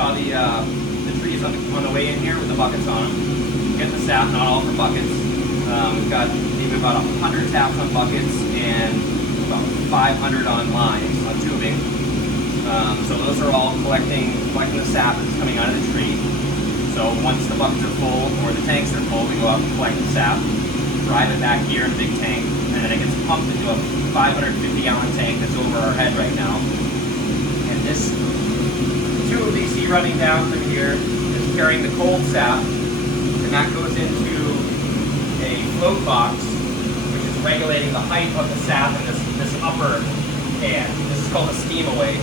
saw the trees on the way in here with the buckets on them. Get the sap, not all for buckets. We've got maybe about 100 taps on buckets and about 500 on lines, on tubing. So those are all collecting the sap that's coming out of the tree. So once the buckets are full or the tanks are full, we go out and collect the sap, drive it back here in a big tank, and then it gets pumped into a 550-gallon tank that's over our head right now. And this tube that you see running down through here is carrying the cold sap, and that goes into a float box, which is regulating the height of the sap in this upper can. This is called a steam away.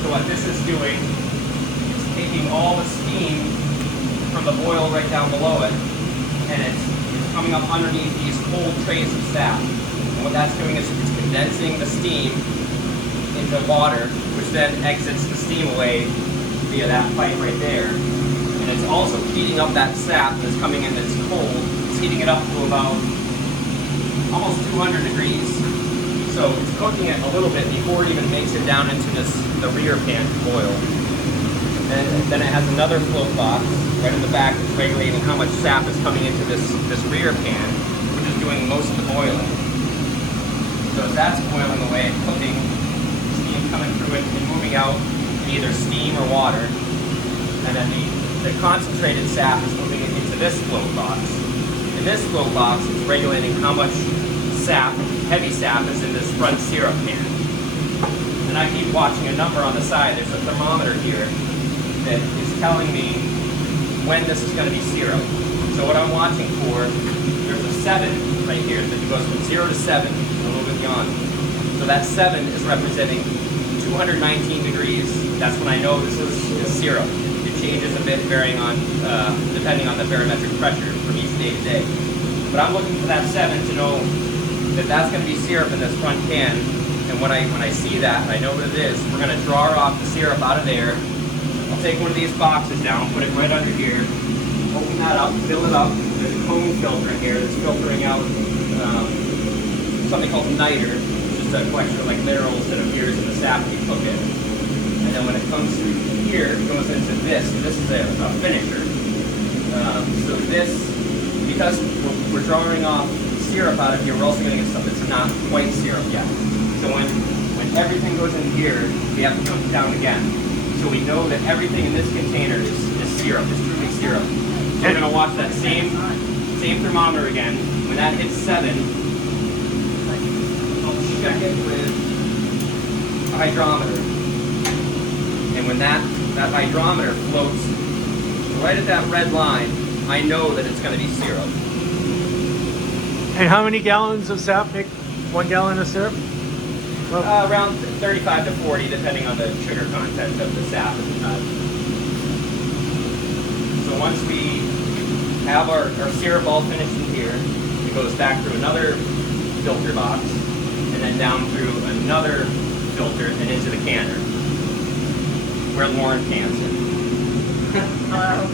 So what this is doing is taking all the steam from the boil right down below it, and it's coming up underneath these cold trays of sap. And what that's doing is it's condensing the steam into water, which then exits the steam away via that pipe right there. And it's also heating up that sap that's coming in that's cold. It's heating it up to about almost 200 degrees. So it's cooking it a little bit before it even makes it down into the rear pan to boil. And then it has another float box right in the back that's regulating how much sap is coming into this rear pan, which is doing most of the boiling. So as that's boiling away and cooking, steam coming through it and moving out either steam or water. And then the concentrated sap is moving it into this float box. In this float box, it's regulating how much sap, heavy sap, is in this front syrup can. And I keep watching a number on the side. There's a thermometer here that is telling me when this is going to be syrup. So what I'm watching for, there's a 7 right here that goes from 0 to 7, a little bit beyond. So that 7 is representing 219 degrees. That's when I know this is syrup. It changes a bit varying on, depending on the barometric pressure from each day to day. But I'm looking for that 7 to know that that's going to be syrup in this front can. And when I see that, and I know what it is, we're going to draw off the syrup out of there. I'll take one of these boxes down, put it right under here, open that up, fill it up. There's a cone filter in here that's filtering out something called niter, which is a collection of like minerals that appears in the sap when you cook it. And then when it comes through here, it goes into this. And this is a finisher. So this, because we're drawing off syrup out of here, we're also going to get stuff that's not quite syrup yet. So when everything goes in here, we have to cook it down again. So we know that everything in this container is syrup, is truly syrup. So we're going to watch that same thermometer again. When that hits 7, I'll check it with a hydrometer. And when that hydrometer floats right at that red line, I know that it's going to be syrup. And how many gallons of sap make 1 gallon of syrup? Well, around 35 to 40, depending on the sugar content of the sap at the time. So once we have our syrup all finished in here, it goes back through another filter box, and then down through another filter and into the canner, where Lauren cans it. Hello.